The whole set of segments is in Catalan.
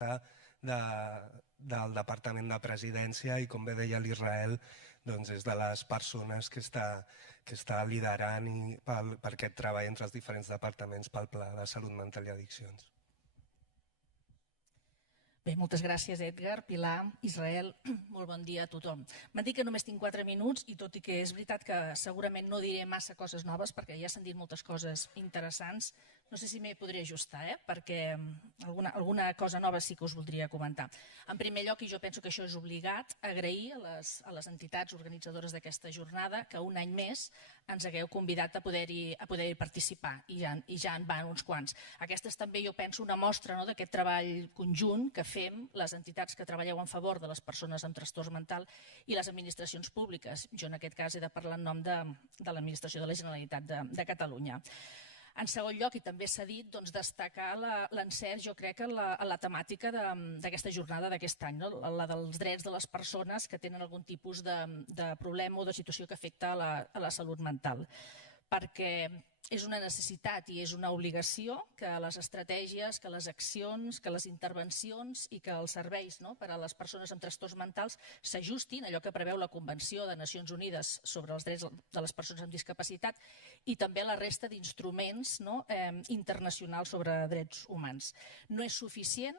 del Departament de Presidència i, com bé deia l'Israel, és de les persones que està liderant per aquest treball entre els diferents departaments pel Pla de Salut Mental i Addiccions. Bé, moltes gràcies, Edgar, Pilar, Israel, molt bon dia a tothom. M'han dit que només tinc 4 minuts i tot i que és veritat que segurament no diré massa coses noves perquè ja s'han dit moltes coses interessants, no sé si m'hi podré ajustar, perquè alguna cosa nova sí que us voldria comentar. En primer lloc, i jo penso que això és obligat, agrair a les entitats organitzadores d'aquesta jornada que un any més ens hagueu convidat a poder-hi participar i ja en van uns quants. Aquesta és també, jo penso, una mostra d'aquest treball conjunt que fem les entitats que treballeu en favor de les persones amb trastorn mental i les administracions públiques. Jo en aquest cas he de parlar en nom de l'Administració de la Generalitat de Catalunya. En segon lloc, i també s'ha dit, destacar l'encert, jo crec, a la temàtica d'aquesta jornada d'aquest any, la dels drets de les persones que tenen algun tipus de problema o de situació que afecta a la salut mental. Perquè és una necessitat i és una obligació que les estratègies, que les accions, que les intervencions i que els serveis per a les persones amb trastorns mentals s'ajustin a allò que preveu la Convenció de Nacions Unides sobre els drets de les persones amb discapacitat i també la resta d'instruments internacionals sobre drets humans. No és suficient,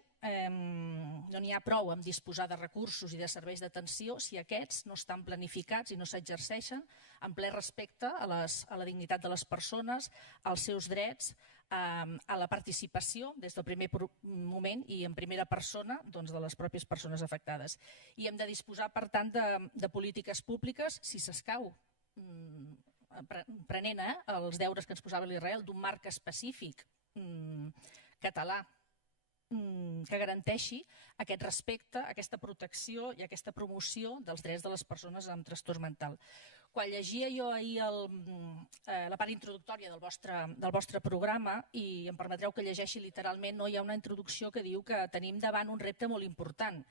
no n'hi ha prou amb disposar de recursos i de serveis d'atenció si aquests no estan planificats i no s'exerceixen en ple respecte a la dignitat de les persones, als seus drets, a la participació des del primer moment i en primera persona de les pròpies persones afectades. I hem de disposar, per tant, de polítiques públiques, si s'escau, prenent els deures que ens posava l'Israel, d'un marc específic català que garanteixi aquest respecte, aquesta protecció i aquesta promoció dels drets de les persones amb trastorn mental. Quan llegia jo ahir la part introductòria del vostre programa, i em permetreu que llegeixi literalment, hi ha una introducció que diu que tenim davant un repte molt important: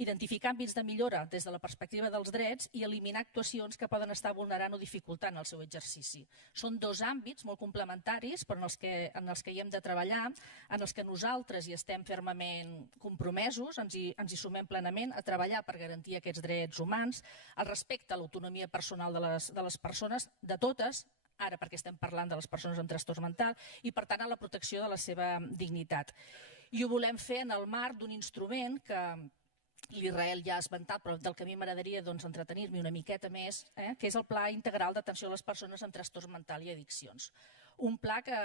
identificar àmbits de millora des de la perspectiva dels drets i eliminar actuacions que poden estar vulnerant o dificultant el seu exercici. Són 2 àmbits molt complementaris, però en els que hi hem de treballar, en els que nosaltres hi estem fermament compromesos, ens hi sumem plenament a treballar per garantir aquests drets humans, el respecte a l'autonomia personal de les persones, de totes, ara perquè estem parlant de les persones amb trastorn mental, i per tant a la protecció de la seva dignitat. I ho volem fer en el marc d'un instrument que l'Israel ja ha esmentat, però del que a mi m'agradaria entretenir-m'hi una miqueta més, que és el Pla Integral d'Atenció a les Persones amb Trastorn Mental i Addiccions. Un pla que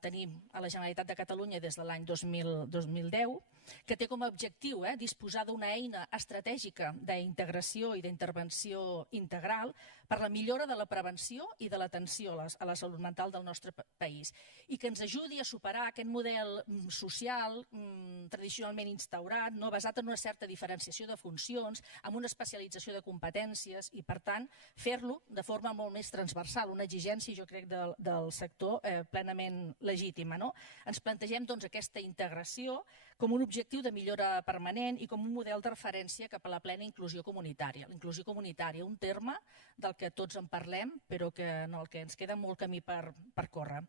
tenim a la Generalitat de Catalunya des de l'any 2010, que té com a objectiu disposar d'una eina estratègica d'integració i d'intervenció integral per la millora de la prevenció i de l'atenció a la salut mental del nostre país i que ens ajudi a superar aquest model social tradicionalment instaurat, basat en una certa diferenciació de funcions, amb una especialització de competències i, per tant, fer-lo de forma molt més transversal, una exigència, jo crec, del sector plenament legítima. Ens plantegem aquesta integració com un objectiu de millora permanent i com un model de referència cap a la plena inclusió comunitària. La inclusió comunitària, un terme del que tots en parlem, però en el que ens queda molt camí per córrer.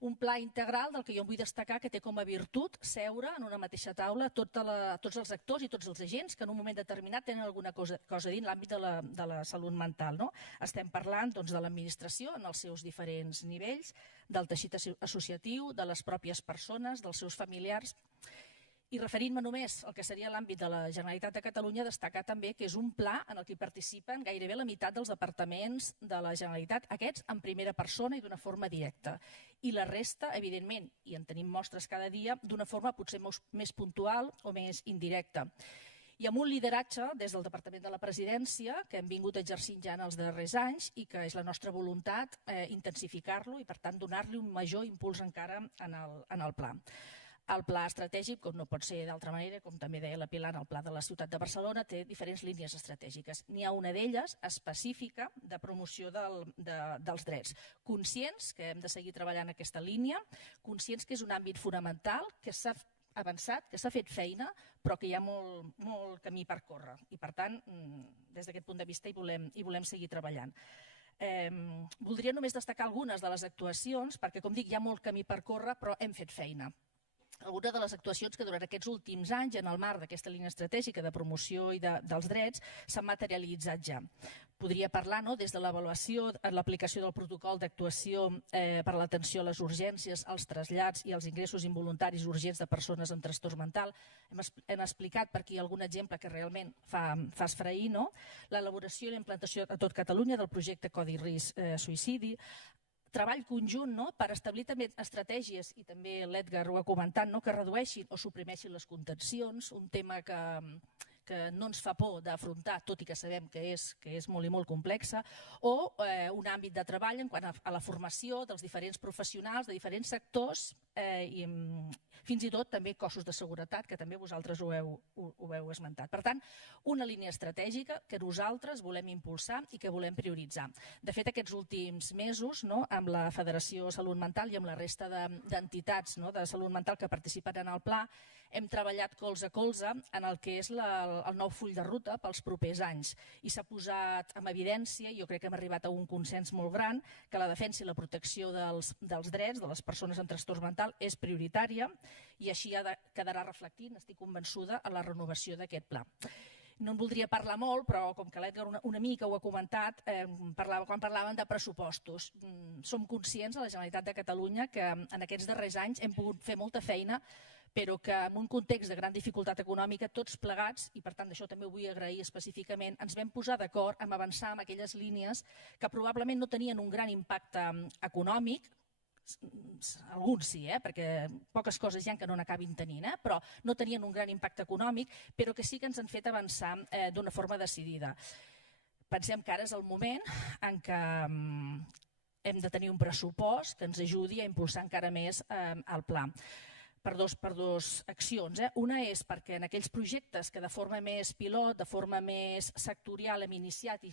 Un pla integral del que jo em vull destacar que té com a virtut seure en una mateixa taula tots els actors i tots els agents que en un moment determinat tenen alguna cosa a dir en l'àmbit de la salut mental. Estem parlant de l'administració en els seus diferents nivells, del teixit associatiu, de les pròpies persones, dels seus familiars. I referint-me només al que seria l'àmbit de la Generalitat de Catalunya, destacar també que és un pla en el que participen gairebé la meitat dels departaments de la Generalitat, aquests en primera persona i d'una forma directa. I la resta, evidentment, i en tenim mostres cada dia, d'una forma potser més puntual o més indirecta. I amb un lideratge des del Departament de la Presidència que hem vingut exercint ja en els darrers anys i que és la nostra voluntat intensificar-lo i, per tant, donar-li un major impuls encara en el pla. El pla estratègic, com no pot ser d'altra manera, com també deia la Pilar, el pla de la ciutat de Barcelona té diferents línies estratègiques. N'hi ha una d'elles específica de promoció dels drets. Conscients que hem de seguir treballant aquesta línia, conscients que és un àmbit fonamental, que s'ha avançat, que s'ha fet feina, però que hi ha molt camí per córrer. I, per tant, des d'aquest punt de vista hi volem seguir treballant. Voldria només destacar algunes de les actuacions, perquè, com dic, hi ha molt camí per córrer, però hem fet feina. alguna de les actuacions que durant aquests últims anys, en el marc d'aquesta línia estratègica de promoció i dels drets, s'han materialitzat ja. Podria parlar des de l'avaluació, l'aplicació del protocol d'actuació per a l'atenció a les urgències, als trasllats i als ingressos involuntaris urgents de persones amb trastorn mental. Hem explicat per aquí algun exemple que realment fa esfrair, l'elaboració i la implantació a tot Catalunya del projecte Codi Risc Suïcidi, treball conjunt per establir també estratègies, i també l'Edgar ho ha comentat, que redueixin o suprimeixin les contencions, un tema que no ens fa por d'afrontar, tot i que sabem que és molt i molt complexa, o un àmbit de treball en quant a la formació dels diferents professionals de diferents sectors i fins i tot també cossos de seguretat, que també vosaltres ho heu esmentat. Per tant, una línia estratègica que nosaltres volem impulsar i que volem prioritzar. De fet, aquests últims mesos, amb la Federació Salut Mental i amb la resta d'entitats de salut mental que participen en el pla, hem treballat colze a colze en el que és el nou full de ruta pels propers anys. I s'ha posat en evidència, i jo crec que hem arribat a un consens molt gran, que la defensa i la protecció dels drets de les persones amb trastorn mental és prioritària, i així quedarà reflectit, n'estic convençuda, a la renovació d'aquest pla. No en voldria parlar molt, però com que l'Edgar una mica ho ha comentat, quan parlàvem de pressupostos. Som conscients a la Generalitat de Catalunya que en aquests darrers anys hem pogut fer molta feina, però que en un context de gran dificultat econòmica, tots plegats, i per tant d'això també ho vull agrair específicament, ens vam posar d'acord en avançar en aquelles línies que probablement no tenien un gran impacte econòmic, alguns sí, perquè poques coses hi ha que no n'acabin tenint, però no tenien un gran impacte econòmic, però que sí que ens han fet avançar d'una forma decidida. Pensem que ara és el moment en què hem de tenir un pressupost que ens ajudi a impulsar encara més el pla. Per dos accions. Una és perquè en aquells projectes que de forma més pilot, de forma més sectorial hem iniciat i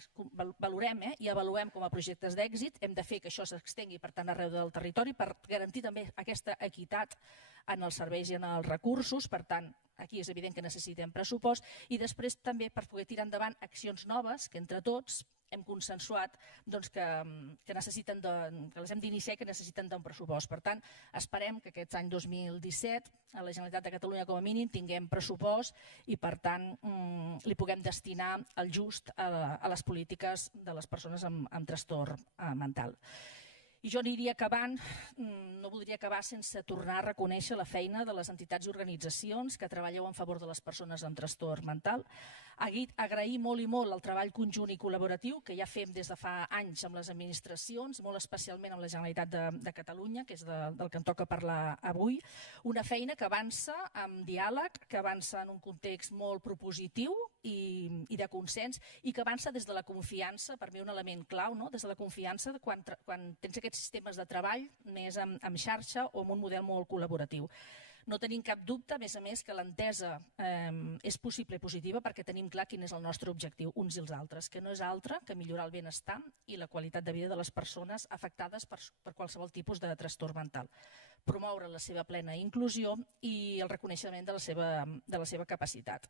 valorem i avaluem com a projectes d'èxit, hem de fer que això s'extengui per tant arreu del territori per garantir també aquesta equitat en els serveis i en els recursos. Per tant, aquí és evident que necessitem pressupost, i després també per poder tirar endavant accions noves que entre tots hem consensuat que les hem d'iniciar i que necessiten d'un pressupost. Per tant, esperem que aquest any 2017 a la Generalitat de Catalunya com a mínim tinguem pressupost i per tant li puguem destinar el just a les polítiques de les persones amb trastorn mental. I jo aniria acabant, no voldria acabar sense tornar a reconèixer la feina de les entitats i organitzacions que treballeu en favor de les persones amb trastorn mental. Agrair molt i molt el treball conjunt i col·laboratiu que ja fem des de fa anys amb les administracions, molt especialment amb la Generalitat de Catalunya, que és del que em toca parlar avui. Una feina que avança amb diàleg, que avança en un context molt propositiu i de consens, i que avança des de la confiança, per mi un element clau, des de la confiança quan tens aquests sistemes de treball més en xarxa o amb un model molt col·laboratiu. No tenim cap dubte, a més, que l'entesa és possible i positiva perquè tenim clar quin és el nostre objectiu, uns i els altres, que no és altre que millorar el benestar i la qualitat de vida de les persones afectades per qualsevol tipus de trastorn mental, promoure la seva plena inclusió i el reconeixement de la seva capacitat.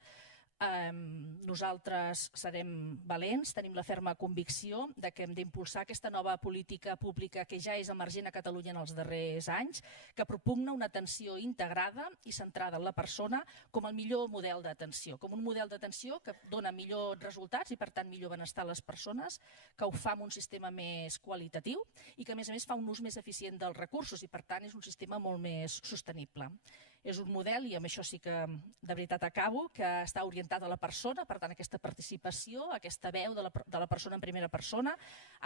Nosaltres serem valents, tenim la ferma convicció que hem d'impulsar aquesta nova política pública que ja és emergent a Catalunya en els darrers anys, que propugna una atenció integrada i centrada en la persona com el millor model d'atenció, com un model d'atenció que dona millors resultats i per tant millor benestar a les persones, que ho fa amb un sistema més qualitatiu i que a més fa un ús més eficient dels recursos i per tant és un sistema molt més sostenible. És un model, i amb això sí que de veritat acabo, que està orientat a la persona, per tant aquesta participació, aquesta veu de la persona en primera persona,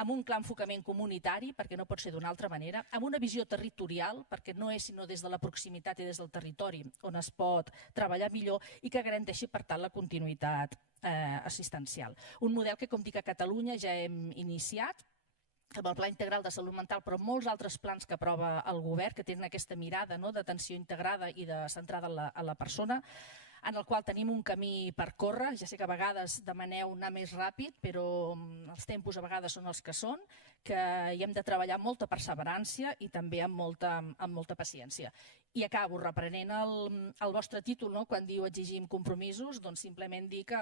amb un clar enfocament comunitari, perquè no pot ser d'una altra manera, amb una visió territorial, perquè no és sinó des de la proximitat i des del territori on es pot treballar millor i que garanteixi per tant la continuïtat assistencial. Un model que, com dic, a Catalunya ja hem iniciat, amb el Pla Integral de Salut Mental, però molts altres plans que aprova el govern, que tenen aquesta mirada d'atenció integrada i centrada en la persona, en el qual tenim un camí per córrer. Ja sé que a vegades demaneu anar més ràpid, però els tempos a vegades són els que són, que hi hem de treballar amb molta perseverança i també amb molta paciència. I acabo reprenent el vostre títol, no? Quan diu exigim compromisos, doncs simplement dir que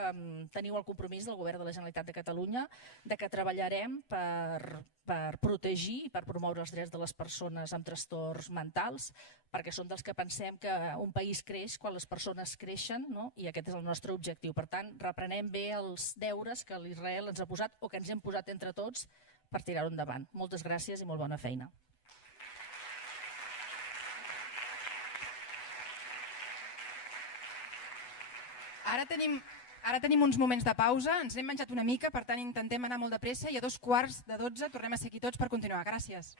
teniu el compromís del Govern de la Generalitat de Catalunya de que treballarem per protegir i per promoure els drets de les persones amb trastorns mentals, perquè són dels que pensem que un país creix quan les persones creixen, no? I aquest és el nostre objectiu. Per tant, reprenem bé els deures que l'Israel ens ha posat o que ens hem posat entre tots per tirar-ho endavant. Moltes gràcies i molt bona feina. Ara tenim uns moments de pausa, ens hem menjat una mica, per tant intentem anar molt de pressa i a 11:15 tornem a ser aquí tots per continuar. Gràcies.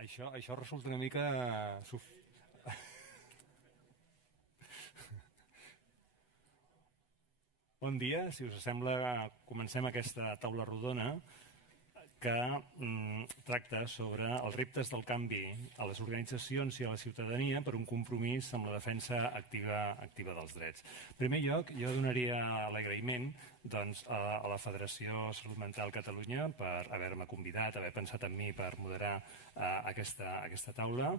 Això resulta una mica... Bon dia, si us sembla, comencem aquesta taula rodona que tracta sobre els reptes del canvi a les organitzacions i a la ciutadania per un compromís amb la defensa activa dels drets. En primer lloc, jo donaria l'agraïment a la Federació Salut Mental Catalunya per haver-me convidat, haver pensat en mi per moderar aquesta taula,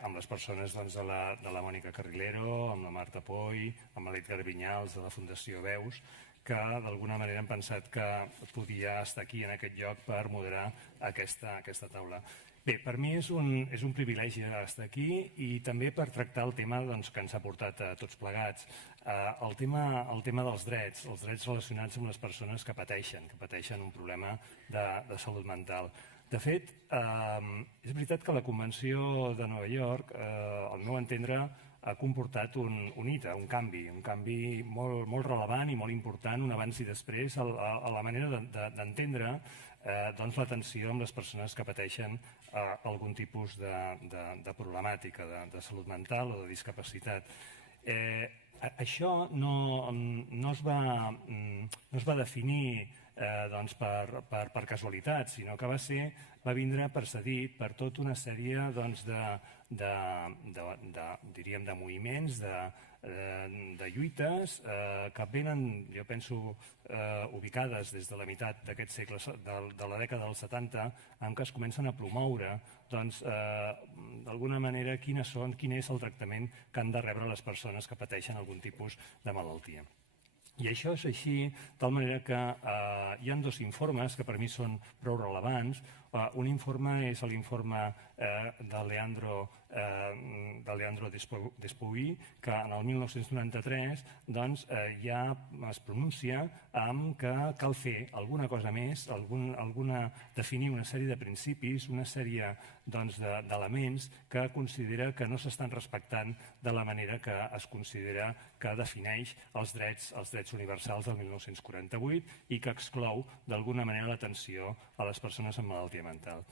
amb les persones de la Mònica Carrilero, amb la Marta Poy, amb l'Edgar Vinyals de la Fundació Veus, que d'alguna manera han pensat que podia estar aquí en aquest lloc per moderar aquesta taula. Bé, per mi és un privilegi estar aquí i també per tractar el tema que ens ha portat a tots plegats, el tema dels drets relacionats amb les persones que pateixen un problema de salut mental. De fet, és veritat que la Convenció de Nova York, al meu entendre, ha comportat un hito, un canvi molt rellevant i molt important, un abans i després, a la manera d'entendre l'atenció amb les persones que pateixen algun tipus de problemàtica de salut mental o de discapacitat. Això no es va definir per casualitat, sinó que va vindre precedit per tota una sèrie diríem de moviments, de lluites que venen, jo penso, ubicades des de la meitat d'aquest segle, de la dècada dels 70, en què es comencen a promoure d'alguna manera quin és el tractament que han de rebre les persones que pateixen algun tipus de malaltia. I això és així, de tal manera que hi ha dos informes que per mi són prou rellevants. Un informe és l'informe de Leandro Despoui, que en el 1993 ja es pronuncia que cal fer alguna cosa més, definir una sèrie de principis, una sèrie d'elements que considera que no s'estan respectant de la manera que es considera que defineix els drets universals del 1948 i que exclou d'alguna manera l'atenció a les persones amb malaltia mental.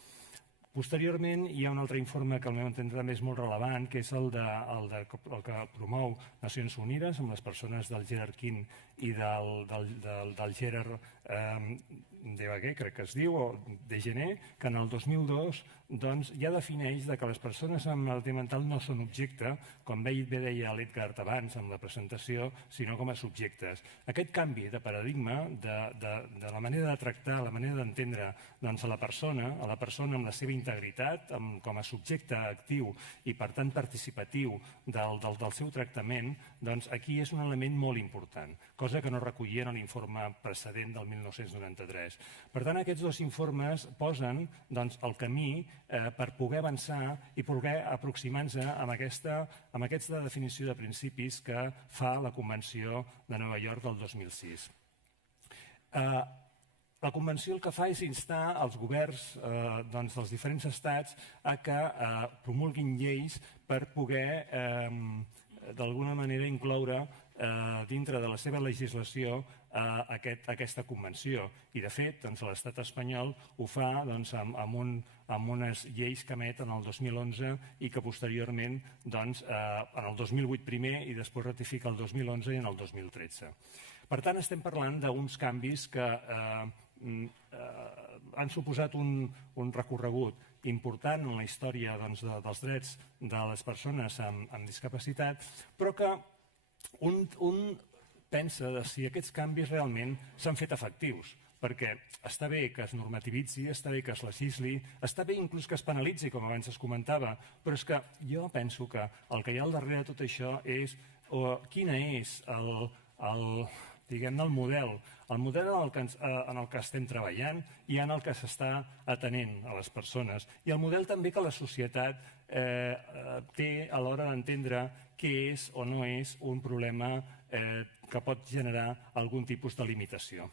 Posteriorment, hi ha un altre informe que al meu entendre també és molt rellevant, que és el que promou Nacions Unides amb les persones del Gerard King i del Gerard Debaguer, crec que es diu, o Degener, que en el 2002 ja defineix que les persones amb malaltia mental no són objecte, com bé deia l'Edgar abans amb la presentació, sinó com a subjectes. Aquest canvi de paradigma, de la manera de tractar, la manera d'entendre a la persona amb la seva integritat, com a subjecte actiu i per tant participatiu del seu tractament, aquí és un element molt important, cosa que no recollia en l'informe precedent del 1993. Per tant, aquests dos informes posen el camí per poder avançar i poder aproximar-nos amb aquesta definició de principis que fa la Convenció de Nova York del 2006. La Convenció el que fa és instar els governs dels diferents estats a que promulguin lleis per poder, d'alguna manera, incloure dintre de la seva legislació aquesta convenció. I, de fet, l'estat espanyol ho fa amb unes lleis que emet en el 2011 i que posteriorment, en el 2008 primer i després ratifica el 2011 i en el 2013. Per tant, estem parlant d'uns canvis que han suposat un recorregut important en la història dels drets de les persones amb discapacitat, però que un pensa si aquests canvis realment s'han fet efectius, perquè està bé que es normativitzi, està bé que es legisli, està bé inclús que es penalitzi, com abans es comentava, però és que jo penso que el que hi ha al darrere de tot això és quin és el model en el que estem treballant i en el que s'està atenent a les persones. I el model també que la societat té a l'hora d'entendre què és o no és un problema que pot generar algun tipus de limitació.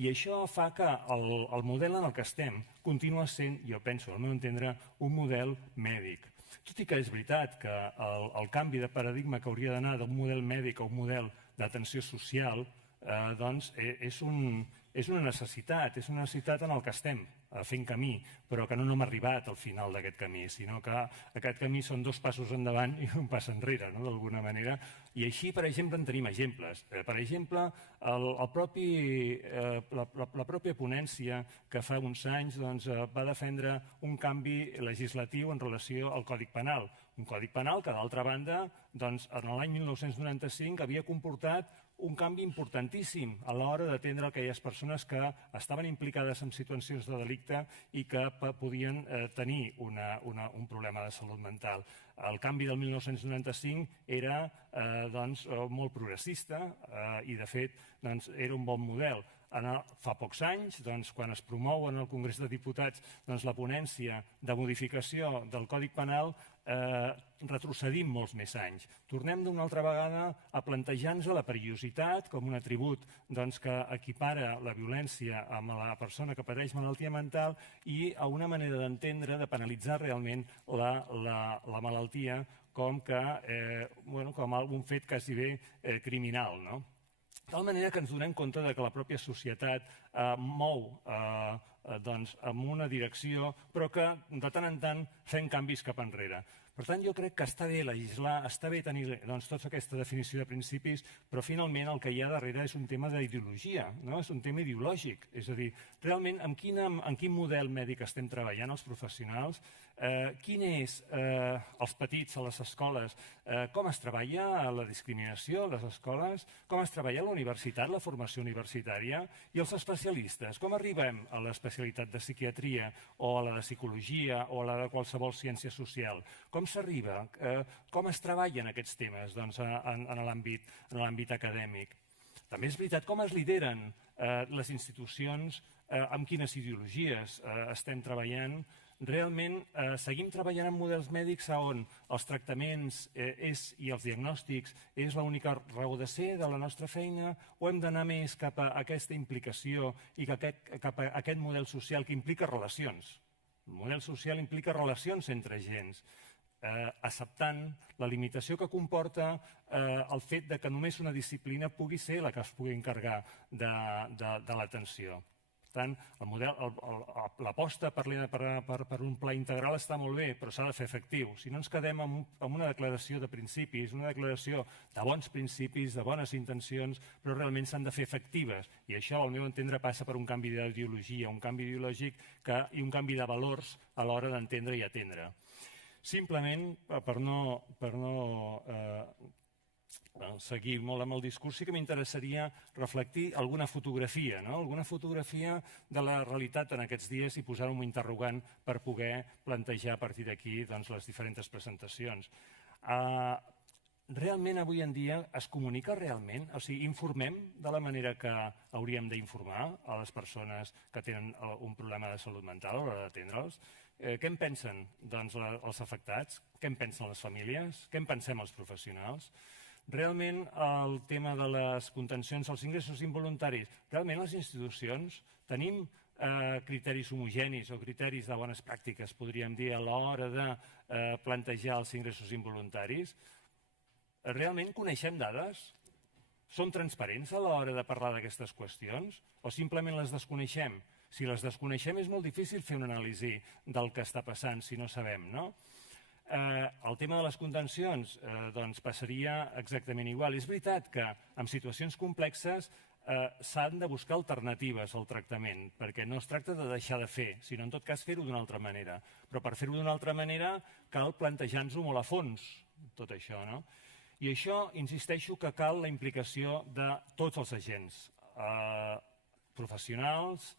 I això fa que el model en el que estem continua sent, jo penso, al meu entendre, un model mèdic. Tot i que és veritat que el canvi de paradigma que hauria d'anar d'un model mèdic a un model d'atenció social és una necessitat en el que estem, fent camí, però que no hem arribat al final d'aquest camí, sinó que aquest camí són 2 passos endavant i un pas enrere, no? D'alguna manera. I així, per exemple, en tenim exemples. Per exemple, la pròpia ponència que fa uns anys va defendre un canvi legislatiu en relació al Codi Penal. Un Codi Penal que, d'altra banda, en l'any 1995 havia comportat un canvi importantíssim a l'hora d'atendre aquelles persones que estaven implicades en situacions de delicte i que podien tenir un problema de salut mental. El canvi del 1995 era molt progressista i, de fet, era un bon model. Fa pocs anys, quan es promou en el Congrés de Diputats la ponència de modificació del Codi Penal, retrocedim molts més anys. Tornem d'una altra vegada a plantejar-nos la perillositat com un atribut que equipara la violència amb la persona que pateix malaltia mental i a una manera d'entendre, de penalitzar realment la malaltia com un fet quasi bé criminal, no? De tal manera que ens donem compte que la pròpia societat mou en una direcció, però que de tant en tant fem canvis cap enrere. Per tant, jo crec que està bé legislar, està bé tenir tota aquesta definició de principis, però finalment el que hi ha darrere és un tema d'ideologia, és un tema ideològic. És a dir, realment, en quin model mèdic estem treballant els professionals? Quin és els petits a les escoles? Com es treballa la discriminació a les escoles? Com es treballa a la universitat, la formació universitària? I els especialistes? Com arribem a l'especialitat de psiquiatria o a la de psicologia o a la de qualsevol ciència social? Com s'arriba? Com es treballen aquests temes en l'àmbit acadèmic? També és veritat com es lideren les institucions, amb quines ideologies estem treballant. Realment seguim treballant en models mèdics on els tractaments i els diagnòstics és l'única raó de ser de la nostra feina o hem d'anar més cap a aquesta implicació i cap a aquest model social que implica relacions? El model social implica relacions entre agents, acceptant la limitació que comporta el fet que només una disciplina pugui ser la que es pugui encarregar de l'atenció. Per tant, l'aposta per un pla integral està molt bé, però s'ha de fer efectiu. Si no ens quedem amb una declaració de principis, una declaració de bons principis, de bones intencions, però realment s'han de fer efectives. I això, al meu entendre, passa per un canvi d'ideologia, un canvi ideològic i un canvi de valors a l'hora d'entendre i atendre. Simplement, per no seguir molt amb el discurs, sí que m'interessaria reflectir alguna fotografia de la realitat en aquests dies i posar un interrogant per poder plantejar a partir d'aquí les diferents presentacions. Realment avui en dia es comunica realment? O sigui, informem de la manera que hauríem d'informar a les persones que tenen un problema de salut mental a l'hora d'atendre'ls? Què en pensen els afectats? Què en pensen les famílies? Què en pensem els professionals? Realment el tema de les contencions als ingressos involuntaris, realment les institucions tenim criteris homogenis o criteris de bones pràctiques, podríem dir, a l'hora de plantejar els ingressos involuntaris? Realment coneixem dades? Som transparents a l'hora de parlar d'aquestes qüestions? O simplement les desconeixem? Si les desconeixem és molt difícil fer una anàlisi del que està passant si no sabem, no? El tema de les contencions passaria exactament igual. És veritat que en situacions complexes s'han de buscar alternatives al tractament, perquè no es tracta de deixar de fer, sinó en tot cas fer-ho d'una altra manera. Però per fer-ho d'una altra manera cal plantejar-nos-ho molt a fons, tot això, no? I això, insisteixo, que cal la implicació de tots els agents, professionals,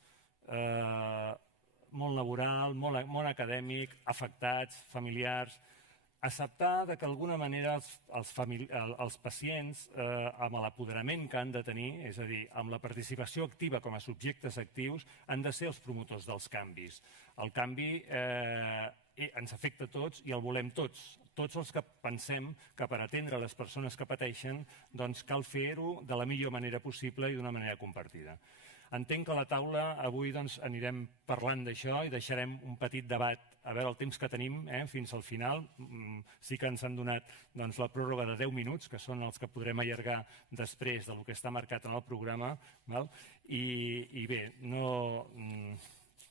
món laboral, món acadèmic, afectats, familiars, acceptar que d'alguna manera els pacients, amb l'apoderament que han de tenir, és a dir, amb la participació activa com a subjectes actius, han de ser els promotors dels canvis. El canvi ens afecta a tots i el volem tots els que pensem que per atendre les persones que pateixen cal fer-ho de la millor manera possible i d'una manera compartida. Entenc que a la taula avui anirem parlant d'això i deixarem un petit debat, a veure el temps que tenim fins al final. Sí que ens han donat la pròrroga de 10 minuts, que són els que podrem allargar després del que està marcat en el programa. I bé,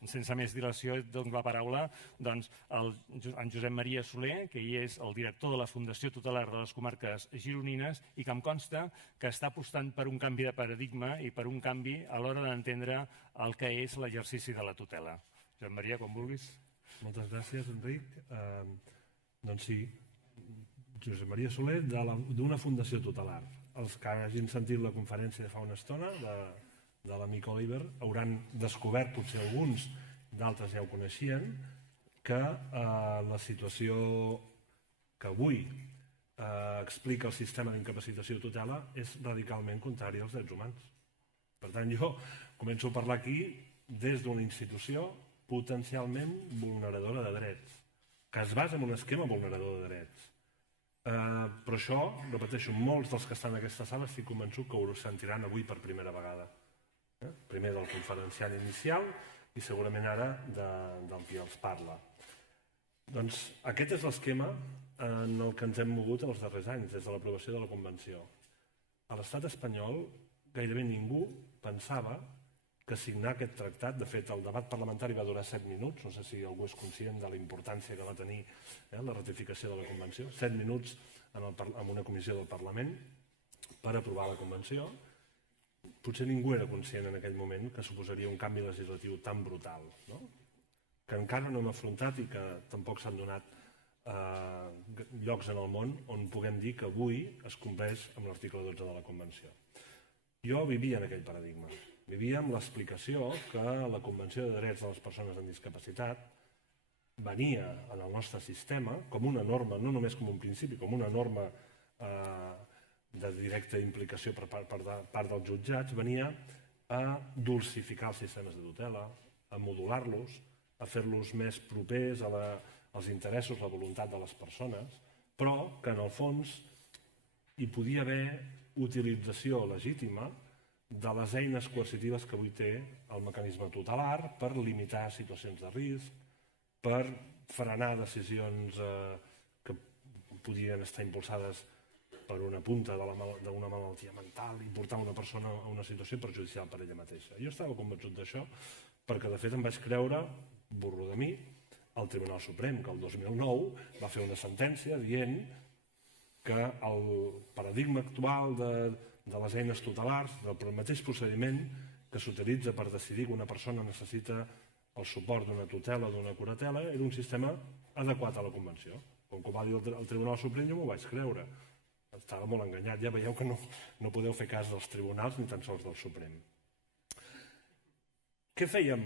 sense més dilació, dono la paraula en Josep Maria Soler, que ell és el director de la Fundació Tutelar de les Comarques Gironines i que em consta que està apostant per un canvi de paradigma i per un canvi a l'hora d'entendre el que és l'exercici de la tutela. Josep Maria, quan vulguis. Moltes gràcies, Enric. Doncs sí, Josep Maria Soler, d'una fundació tutelar. Els que hagin sentit la conferència de fa una estona de l'amic Oliver hauran descobert, potser alguns, d'altres ja ho coneixien, que la situació que avui explica el sistema d'incapacitació i tutela és radicalment contrari als drets humans. Per tant, jo començo a parlar aquí des d'una institució potencialment vulneradora de drets, que es basa en un esquema vulnerador de drets. Però això, repeteixo, molts dels que estan en aquesta sala estic convençut que ho sentiran avui per primera vegada. Primer del conferenciant inicial i segurament ara del qui els parla. Doncs aquest és l'esquema en el que ens hem mogut els darrers anys, des de l'aprovació de la Convenció. A l'estat espanyol gairebé ningú pensava que signar aquest tractat, de fet el debat parlamentari va durar 7 minuts, no sé si algú és conscient de la importància que va tenir la ratificació de la Convenció, 7 minuts en una comissió del Parlament per aprovar la Convenció. Potser ningú era conscient en aquell moment que suposaria un canvi legislatiu tan brutal, que encara no hem afrontat i que tampoc s'han donat llocs en el món on puguem dir que avui es compleix amb l'article 12 de la Convenció. Jo vivia en aquell paradigma. Vivia amb l'explicació que la Convenció de Drets de les Persones amb Discapacitat venia en el nostre sistema com una norma, no només com un principi, com una norma de directa implicació per part dels jutjats, venia a dulcificar els sistemes de tutela, a modular-los, a fer-los més propers als interessos, la voluntat de les persones, però que en el fons hi podia haver utilització legítima de les eines coercitives que avui té el mecanisme tutelar per limitar situacions de risc, per frenar decisions que podien estar impulsades per una punta d'una malaltia mental i portar una persona a una situació perjudicial per ella mateixa. Jo estava convençut d'això perquè, de fet, em vaig creure, burro de mi, el Tribunal Suprem, que el 2009 va fer una sentència dient que el paradigma actual de les eines tutelars, del mateix procediment que s'utilitza per decidir que una persona necessita el suport d'una tutela o d'una curatela, era un sistema adequat a la Convenció. Com que ho va dir el Tribunal Suprem, jo m'ho vaig creure. Estava molt enganyat. Ja veieu que no podeu fer cas dels tribunals ni tan sols del Suprem. Què fèiem?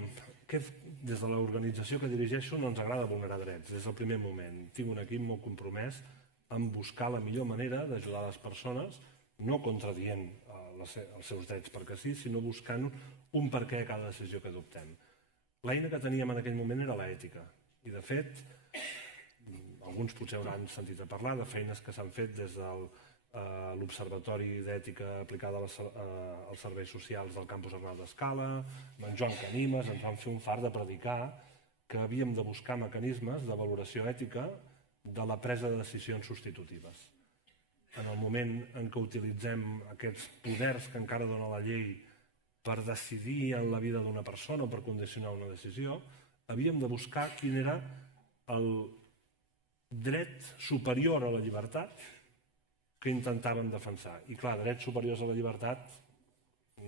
Des de l'organització que dirigeixo no ens agrada vulnerar drets. Des del primer moment tinc un equip molt compromès en buscar la millor manera d'ajudar les persones, no contradient els seus drets perquè sí, sinó buscant un per què a cada decisió que adoptem. L'eina que teníem en aquell moment era l'ètica. I, de fet, alguns potser hauran sentit a parlar de feines que s'han fet des de l'Observatori d'Ètica aplicada als serveis socials del campus Arnau d'Escala, en Joan Canimes, ens van fer un fart de predicar que havíem de buscar mecanismes de valoració ètica de la presa de decisions substitutives. En el moment en què utilitzem aquests poders que encara dona la llei per decidir en la vida d'una persona o per condicionar una decisió, havíem de buscar quin era el dret superior a la llibertat que intentàvem defensar. I clar, drets superiors a la llibertat,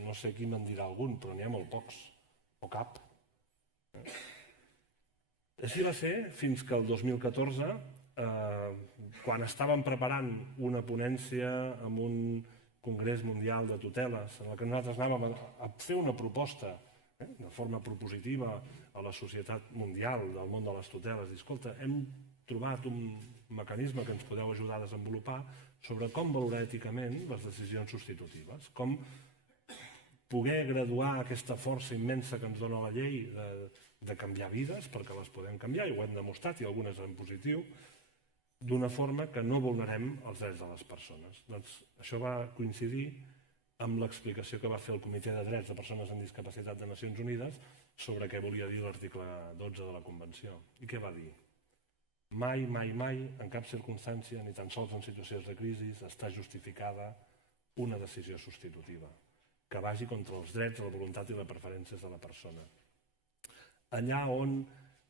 no sé qui me'n dirà algun, però n'hi ha molt pocs, o cap. Així va ser fins que el 2014, quan estàvem preparant una ponència en un congrés mundial de tuteles, en què nosaltres anàvem a fer una proposta de forma propositiva a la societat mundial del món de les tuteles, dir, escolta, hem trobat un mecanisme que ens podeu ajudar a desenvolupar sobre com valorar èticament les decisions substitutives, com poder graduar aquesta força immensa que ens dona la llei de canviar vides, perquè les podem canviar, i ho hem demostrat, i algunes en positiu, d'una forma que no vulnerem els drets de les persones. Doncs això va coincidir amb l'explicació que va fer el Comitè de Drets de Persones amb Discapacitat de Nacions Unides sobre què volia dir l'article 12 de la Convenció. I què va dir? Mai, mai, mai, en cap circumstància, ni tan sols en situacions de crisi, està justificada una decisió substitutiva que vagi contra els drets, la voluntat i les preferències de la persona. allà on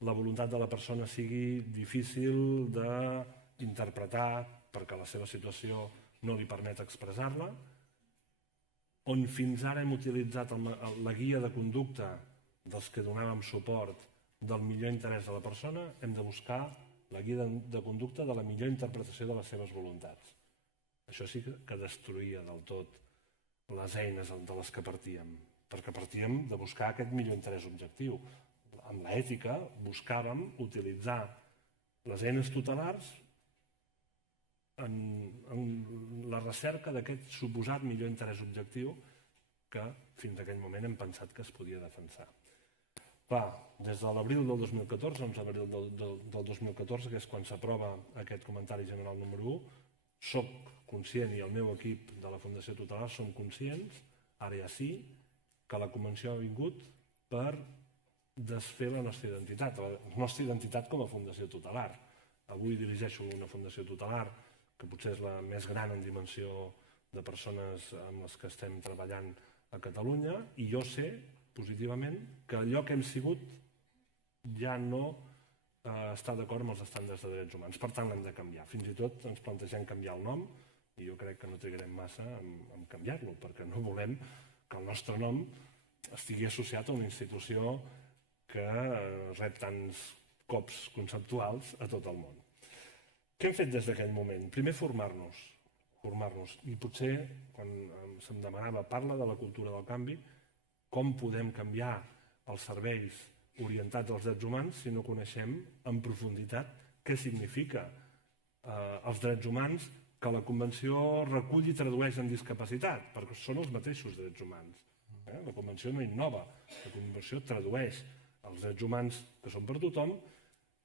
la voluntat de la persona sigui difícil d'interpretar perquè la seva situació no li permet expressar-la, on fins ara hem utilitzat la guia de conducta dels que donàvem suport del millor interès de la persona, hem de buscar la guia de conducta de la millor interpretació de les seves voluntats. Això sí que destruïa del tot les eines de les que partíem, perquè partíem de buscar aquest millor interès objectiu. Amb l'ètica buscàvem utilitzar les eines tutelars en la recerca d'aquest suposat millor interès objectiu que fins a aquell moment hem pensat que es podia defensar. Clar, des de l'abril del 2014, 11 d'abril del 2014, que és quan s'aprova aquest comentari general número 1, soc conscient i el meu equip de la Fundació Tutelar som conscients, ara ja sí, que la Convenció ha vingut per desfer la nostra identitat com a Fundació Tutelar. Avui dirigeixo una Fundació Tutelar que potser és la més gran en dimensió de persones amb les que estem treballant a Catalunya, i jo sé positivament que allò que hem sigut ja no està d'acord amb els estàndards de drets humans. Per tant, l'hem de canviar. Fins i tot ens plantegem canviar el nom, i jo crec que no trigarem massa en canviar-lo, perquè no volem que el nostre nom estigui associat a una institució que rep tants cops conceptuals a tot el món. Què hem fet des d'aquell moment? Primer, formar-nos. I potser, quan se'm demanava, parla de la cultura del canvi, com podem canviar els serveis orientats als drets humans si no coneixem en profunditat què significa els drets humans que la Convenció recull i tradueix en discapacitat, perquè són els mateixos drets humans. La Convenció no innova, la Convenció tradueix els drets humans que són per tothom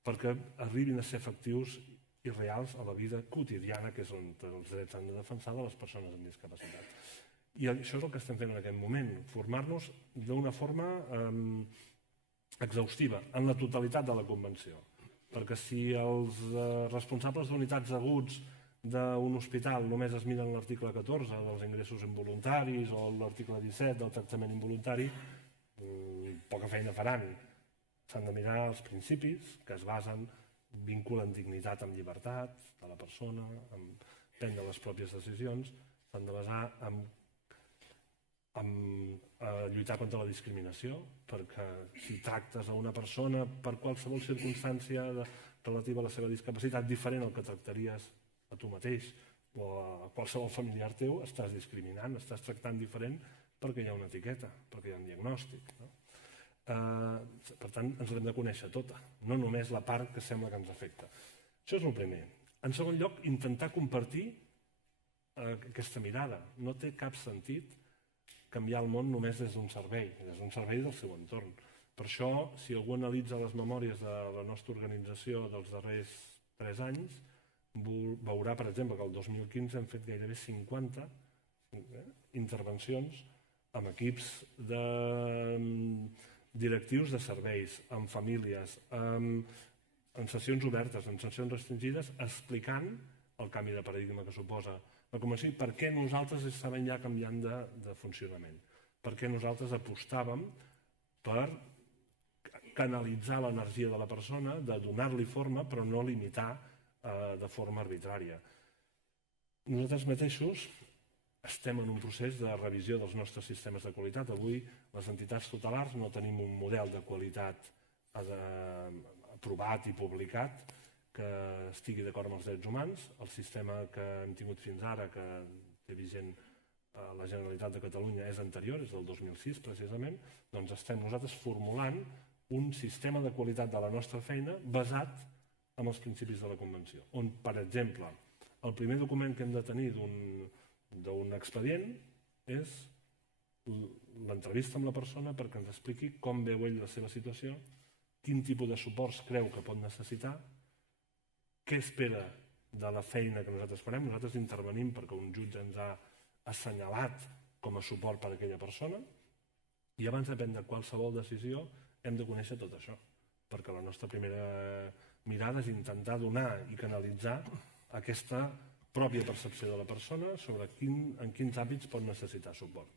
perquè arribin a ser efectius i reals a la vida quotidiana, que és on els drets han de defensar de les persones amb discapacitat. I això és el que estem fent en aquest moment, formar-nos d'una forma exhaustiva, en la totalitat de la Convenció. Perquè si els responsables d'unitats aguts d'un hospital només es miren l'article 14 dels ingressos involuntaris o l'article 17 del tractament involuntari, poca feina faran. S'han de mirar els principis que es basen, vinculen dignitat amb llibertat de la persona, amb prendre les pròpies decisions, s'han de basar en lluitar contra la discriminació, perquè si tractes a una persona per qualsevol circumstància relativa a la seva discapacitat diferent al que tractaries a tu mateix o a qualsevol familiar teu, estàs discriminant, estàs tractant diferent perquè hi ha una etiqueta, perquè hi ha un diagnòstic. Per tant, ens l'hem de conèixer tota, no només la part que sembla que ens afecta. Això és el primer. En segon lloc, intentar compartir aquesta mirada. No té cap sentit canviar el món només des d'un servei del seu entorn. Per això, si algú analitza les memòries de la nostra organització dels darrers 3 anys, veurà, per exemple, que el 2015 hem fet gairebé 50 intervencions amb equips de directius de serveis, amb famílies, en sessions obertes, en sessions restringides, explicant el canvi de paradigma que suposa la Convenció i per què nosaltres estàvem ja canviant de funcionament, per què nosaltres apostàvem per canalitzar l'energia de la persona, de donar-li forma però no limitar de forma arbitrària. Nosaltres mateixos estem en un procés de revisió dels nostres sistemes de qualitat. Avui les entitats tutelars no tenim un model de qualitat aprovat i publicat que estigui d'acord amb els drets humans. El sistema que hem tingut fins ara, que té vigent a la Generalitat de Catalunya, és anterior, és del 2006 precisament, doncs estem nosaltres formulant un sistema de qualitat de la nostra feina basat en els principis de la Convenció, on, per exemple, el primer document que hem de tenir d'un expedient és l'entrevista amb la persona perquè ens expliqui com veu ell la seva situació, quin tipus de suports creu que pot necessitar, què espera de la feina que nosaltres farem. Nosaltres intervenim perquè un jutge ens ha assenyalat com a suport per a aquella persona i abans de prendre qualsevol decisió hem de conèixer tot això, perquè la nostra primera mirada és intentar donar i canalitzar aquesta pròpia percepció de la persona sobre en quins àmbits pot necessitar suport.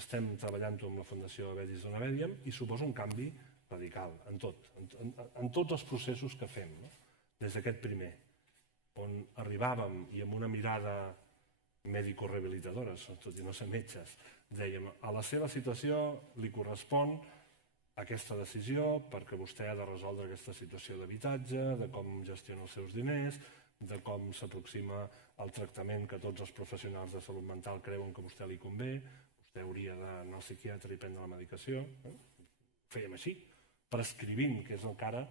Estem treballant-ho amb la Fundació Avedis Donavèdiam i suposa un canvi radical, en tot, en tots els processos que fem, no? Des d'aquest primer, on arribàvem i amb una mirada mèdico-rehabilitadora, tot i no ser metges, dèiem, a la seva situació li correspon aquesta decisió perquè vostè ha de resoldre aquesta situació d'habitatge, de com gestiona els seus diners, de com s'aproxima al tractament que tots els professionals de salut mental creuen que a vostè li convé, vostè hauria d'anar al psiquiatre i prendre la medicació. Fèiem així, prescrivint, que és encara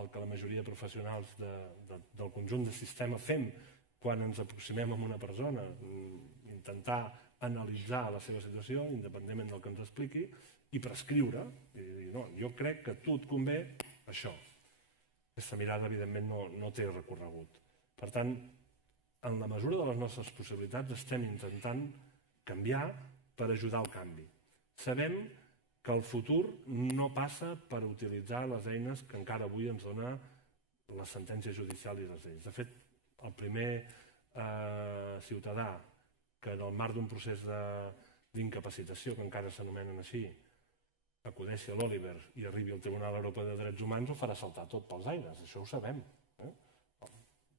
el que la majoria de professionals del conjunt del sistema fem quan ens aproximem a una persona, intentar analitzar la seva situació, independentment del que ens expliqui, i prescriure, i dir, no, jo crec que a tu et convé això. Aquesta mirada, evidentment, no té recorregut. Per tant, en la mesura de les nostres possibilitats, estem intentant canviar per ajudar al canvi. Sabem que el futur no passa per utilitzar les eines que encara avui ens dona la sentència judicial i les lleis. De fet, el primer ciutadà que en el marc d'un procés d'incapacitació, que encara s'anomenen així, acudeixi a l'Oliver i arribi al Tribunal Europeu de Drets Humans, ho farà saltar tot pels aires, això ho sabem.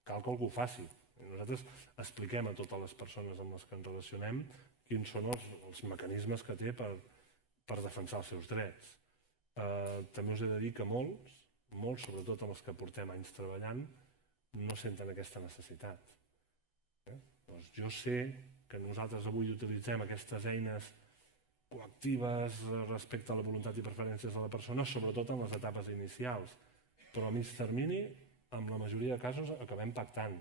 Cal que algú ho faci. Nosaltres expliquem a totes les persones amb les que ens relacionem quins són els mecanismes que té per defensar els seus drets. També us he de dir que molts, sobretot els que portem anys treballant, no senten aquesta necessitat. Jo sé que nosaltres avui utilitzem aquestes eines coactives respecte a la voluntat i preferències de la persona, sobretot en les etapes inicials, però a mig termini, en la majoria de casos, acabem pactant.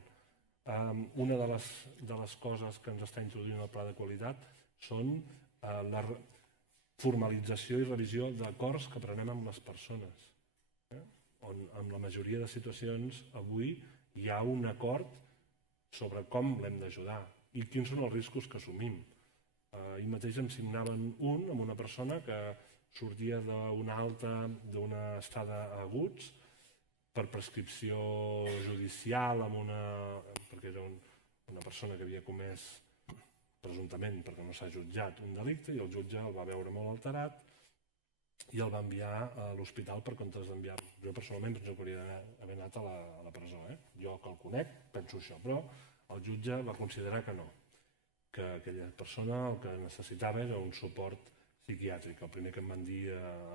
Una de les coses que ens està introduint el pla de qualitat són la formalització i revisió d'acords que prenem amb les persones, on en la majoria de situacions avui hi ha un acord sobre com l'hem d'ajudar i quins són els riscos que assumim. Ahir mateix em signaven amb una persona que sortia d'una alta, d'una estada a aguts, per prescripció judicial, perquè era una persona que havia comès, presumptament, perquè no s'ha jutjat, un delicte, i el jutge el va veure molt alterat i el va enviar a l'hospital per comptes d'enviar-lo. Jo personalment penso que hauria d'haver anat a la presó. Jo que el conec penso això, però el jutge va considerar que no, que aquella persona el que necessitava era un suport psiquiàtric. El primer que em van dir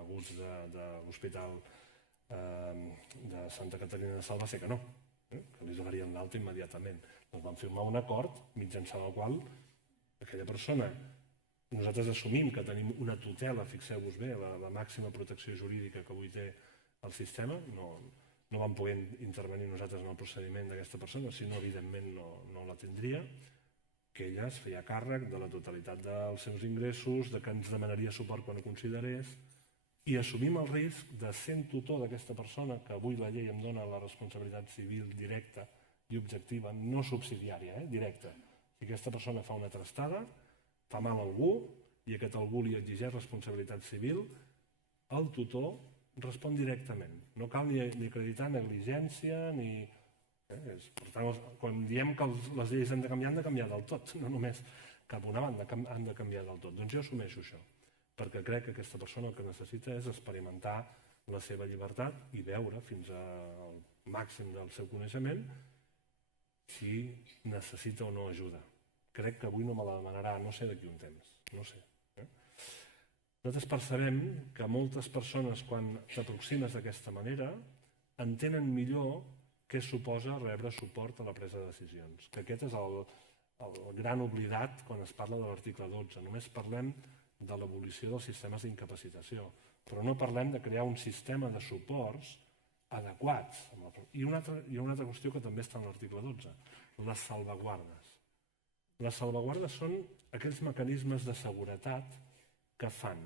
aguts de l'hospital de Santa Caterina de Sal va ser que no, que li donaríem d'alta immediatament. Doncs vam firmar un acord mitjançant el qual aquella persona, nosaltres assumim que tenim una tutela, fixeu-vos bé, la màxima protecció jurídica que avui té el sistema, no vam poder intervenir nosaltres en el procediment d'aquesta persona, sinó evidentment no la tindria, que ella es feia càrrec de la totalitat dels seus ingressos, de que ens demanaria suport quan ho considerés, i assumim el risc de ser tutor d'aquesta persona, que avui la llei em dona la responsabilitat civil directa i objectiva, no subsidiària, directa. Si aquesta persona fa una trastada, fa mal a algú, i aquest algú li exigeix responsabilitat civil, el tutor respon directament. No cal ni acreditar negligència, ni... Per tant, quan diem que les lleis han de canviar del tot, no només cap a una banda, han de canviar del tot. Doncs jo assumeixo això, perquè crec que aquesta persona el que necessita és experimentar la seva llibertat i veure fins al màxim del seu coneixement si necessita o no ajuda. Crec que avui no me la demanarà, no sé d'aquí un temps, no sé. Nosaltres percebem que moltes persones, quan t'aproximes d'aquesta manera, entenen millor què suposa rebre suport a la presa de decisions. Que aquest és el gran oblidat quan es parla de l'article 12. Només parlem de l'abolició dels sistemes d'incapacitació, però no parlem de crear un sistema de suports adequats. I una altra qüestió que també està en l'article 12, les salvaguardes. Les salvaguardes són aquells mecanismes de seguretat que fan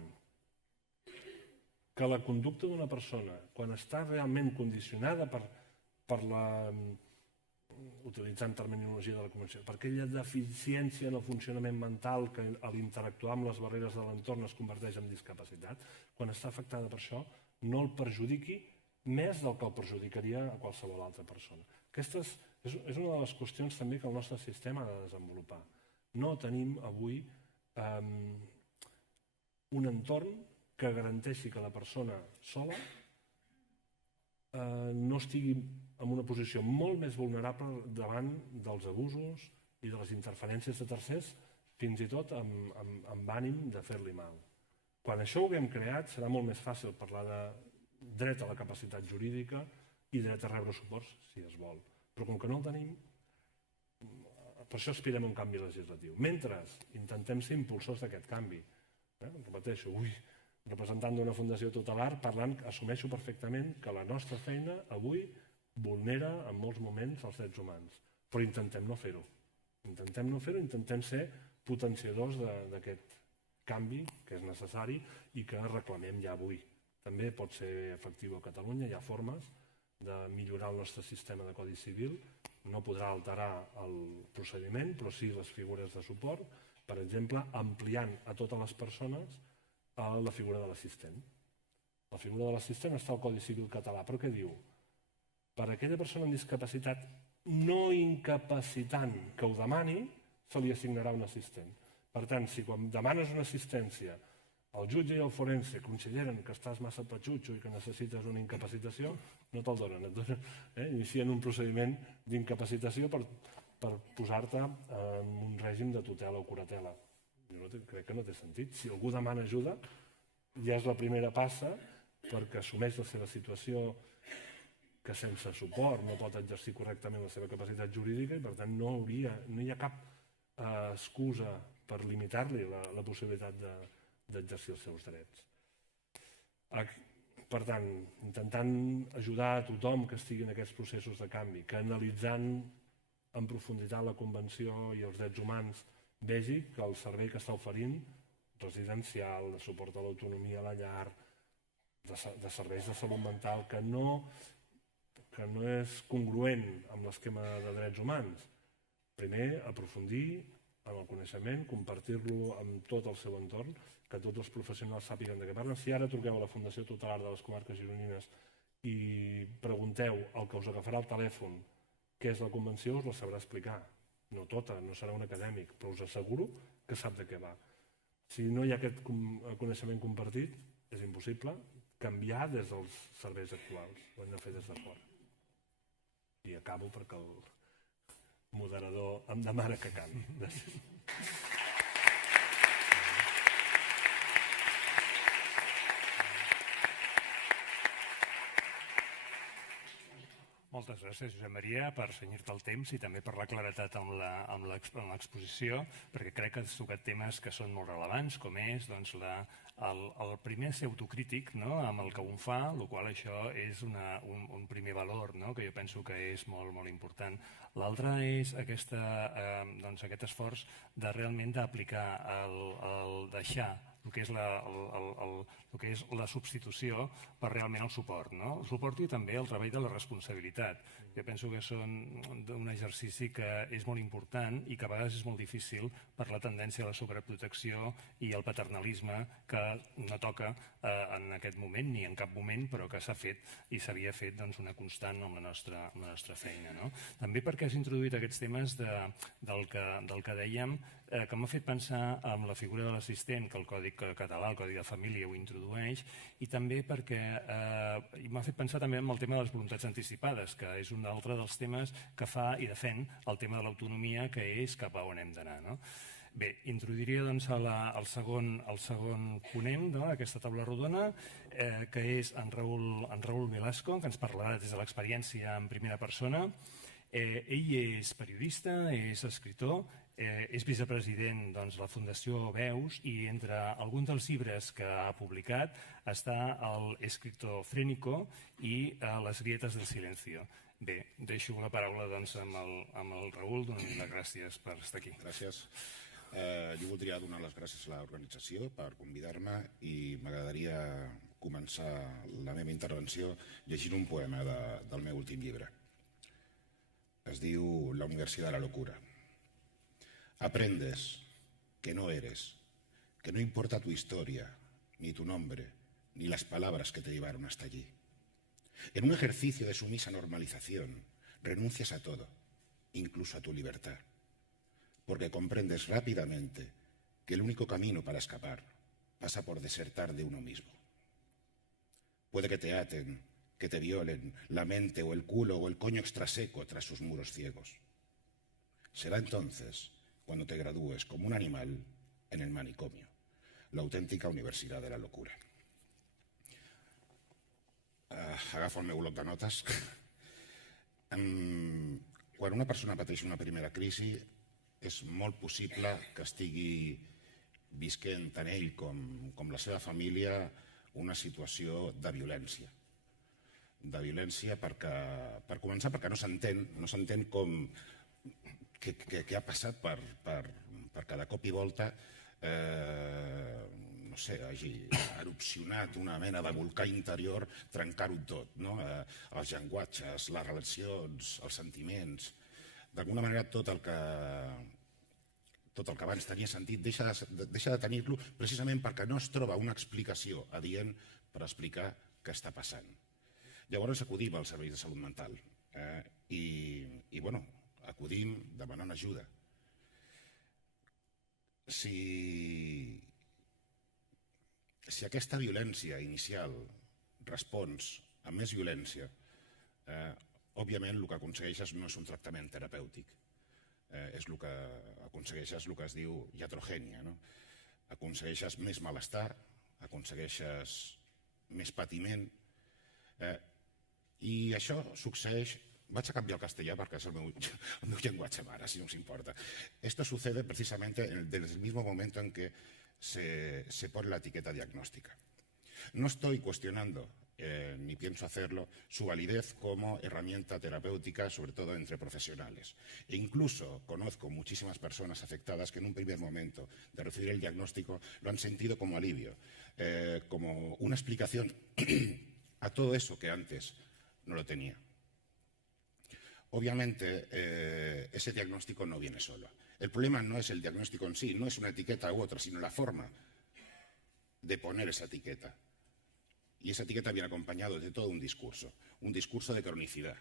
que la conducta d'una persona, quan està realment condicionada per la, utilitzant terminologia de la Convenció, per aquella deficiència en el funcionament mental que a l'interactuar amb les barreres de l'entorn es converteix en discapacitat, quan està afectada per això, no el perjudiqui més del que el perjudicaria a qualsevol altra persona. Aquesta és una de les qüestions també que el nostre sistema ha de desenvolupar. No tenim avui un entorn que garanteixi que la persona sola no estigui en una posició molt més vulnerable davant dels abusos i de les interferències de tercers, fins i tot amb ànim de fer-li mal. Quan això ho haguem creat serà molt més fàcil parlar de dret a la capacitat jurídica i dret a rebre suports, si es vol. Però com que no el tenim, per això aspirem a un canvi legislatiu. Mentre intentem ser impulsors d'aquest canvi. Repeteixo, representant d'una fundació tutelar, parlant, assumeixo perfectament que la nostra feina avui vulnera en molts moments els drets humans. Però intentem no fer-ho. Intentem ser potenciadors d'aquest canvi que és necessari i que reclamem ja avui. També pot ser efectiu a Catalunya, hi ha formes de millorar el nostre sistema de codi civil, no podrà alterar el procediment, però sí les figures de suport, per exemple, ampliant a totes les persones la figura de l'assistent. La figura de l'assistent està al Codi Civil català, però què diu? Per a aquella persona amb discapacitat no incapacitant que ho demani, se li assignarà un assistent. Per tant, si quan demanes una assistència el jutge i el forense consideren que estàs massa patxutxo i que necessites una incapacitació, no te'l donen. Inicien un procediment d'incapacitació per posar-te en un règim de tutela o curatela. Jo crec que no té sentit. Si algú demana ajuda, ja és la primera passa perquè assumeix la seva situació, que sense suport no pot exercir correctament la seva capacitat jurídica i per tant no hi ha cap excusa per limitar-li la possibilitat d'exercir els seus drets. Per tant, intentant ajudar a tothom que estigui en aquests processos de canvi, que analitzant en profunditat la Convenció i els drets humans vegi que el servei que està oferint, residencial, de suport a l'autonomia a la llar, de serveis de salut mental, que no és congruent amb l'esquema de drets humans. Primer, aprofundir en el coneixement, compartir-lo amb tot el seu entorn, que tots els professionals sàpiguen de què parlen. Si ara truqueu a la Fundació Tutelar de les Comarques Gironines i pregunteu al que us agafarà el telèfon què és la Convenció, us la sabrà explicar. No tota, no serà un acadèmic, però us asseguro que sap de què va. Si no hi ha aquest coneixement compartit, és impossible canviar des dels serveis actuals. Ho hem de fer des de fora. I acabo perquè el moderador em demana que canvi. Moltes gràcies, Josep Maria, per cenyir-te el temps i també per la claretat amb l'exposició, perquè crec que has tocat temes que són molt rellevants, com és el primer ser autocrític amb el que un fa, el qual això és un primer valor que jo penso que és molt, molt important. L'altre és aquest esforç de realment d'aplicar, el deixar el que és la substitució per realment el suport. El suport i també el treball de la responsabilitat. Jo penso que són un exercici que és molt important i que a vegades és molt difícil per la tendència a la sobreprotecció i el paternalisme que no toca en aquest moment ni en cap moment, però que s'ha fet i s'havia fet una constant amb la nostra feina. També perquè has introduït aquests temes del que dèiem, que m'ha fet pensar en la figura de l'assistent, que el Codi català, el Codi de Família, ho introdueix, i també perquè m'ha fet pensar també en el tema de les voluntats anticipades, que és un altre dels temes que fa i defèn el tema de l'autonomia, que és cap a on hem d'anar. Bé, introduiria el segon ponent d'aquesta taula rodona, que és en Raül Velasco, que ens parlarà des de l'experiència en primera persona. Ell és periodista, és escritor, és vicepresident de la Fundació Veus i entre alguns dels llibres que ha publicat està el Esquizofrénico i Las grietas del silencio. Bé, deixo la paraula amb el Raül, donant-li les gràcies per estar aquí. Gràcies. Jo voldria donar les gràcies a l'organització per convidar-me i m'agradaria començar la meva intervenció llegint un poema del meu últim llibre. Es diu La Universidad de la Locura. Aprendes que no eres, que no importa tu historia, ni tu nombre, ni las palabras que te llevaron hasta allí. En un ejercicio de sumisa normalización, renuncias a todo, incluso a tu libertad, porque comprendes rápidamente que el único camino para escapar pasa por desertar de uno mismo. Puede que te aten que te violen la mente o el culo o el coño extraseco tras sus muros ciegos. Será entonces cuando te gradúes como un animal en el manicomio, la auténtica universitat de la locura. Agafo el meu bloc de notes. Quan una persona pateix una primera crisi, és molt possible que estigui visquent tant ell com la seva família una situació de violència. De violència per començar perquè no s'entén com què ha passat per cada cop i volta no sé, hagi erupcionat una mena de volcà interior, trencar-ho tot, no? Els llenguatges, les relacions, els sentiments. D'alguna manera tot el que abans tenia sentit deixa de tenir-lo precisament perquè no es troba una explicació adient per explicar què està passant. Llavors acudim als serveis de salut mental i bueno, acudim demanant ajuda. Si aquesta violència inicial respons a més violència, òbviament el que aconsegueixes no és un tractament terapèutic, és el que aconsegueixes el que es diu iatrogènia. Aconsegueixes més malestar, aconsegueixes més patiment, i això succeeix. Vaig a canviar el castellà perquè és el meu llenguatge mare, si no us importa. Esto sucede precisamente desde el mismo momento en que se pone la etiqueta diagnóstica. No estoy cuestionando, ni pienso hacerlo, su validez como herramienta terapéutica, sobre todo entre profesionales. E incluso conozco muchísimas personas afectadas que en un primer momento de recibir el diagnóstico lo han sentido como alivio, como una explicación a todo eso que antes no lo tenía. Obviamente, ese diagnóstico no viene solo. El problema no es el diagnóstico en sí, no es una etiqueta u otra, sino la forma de poner esa etiqueta. Y esa etiqueta viene acompañado de todo un discurso de cronicidad,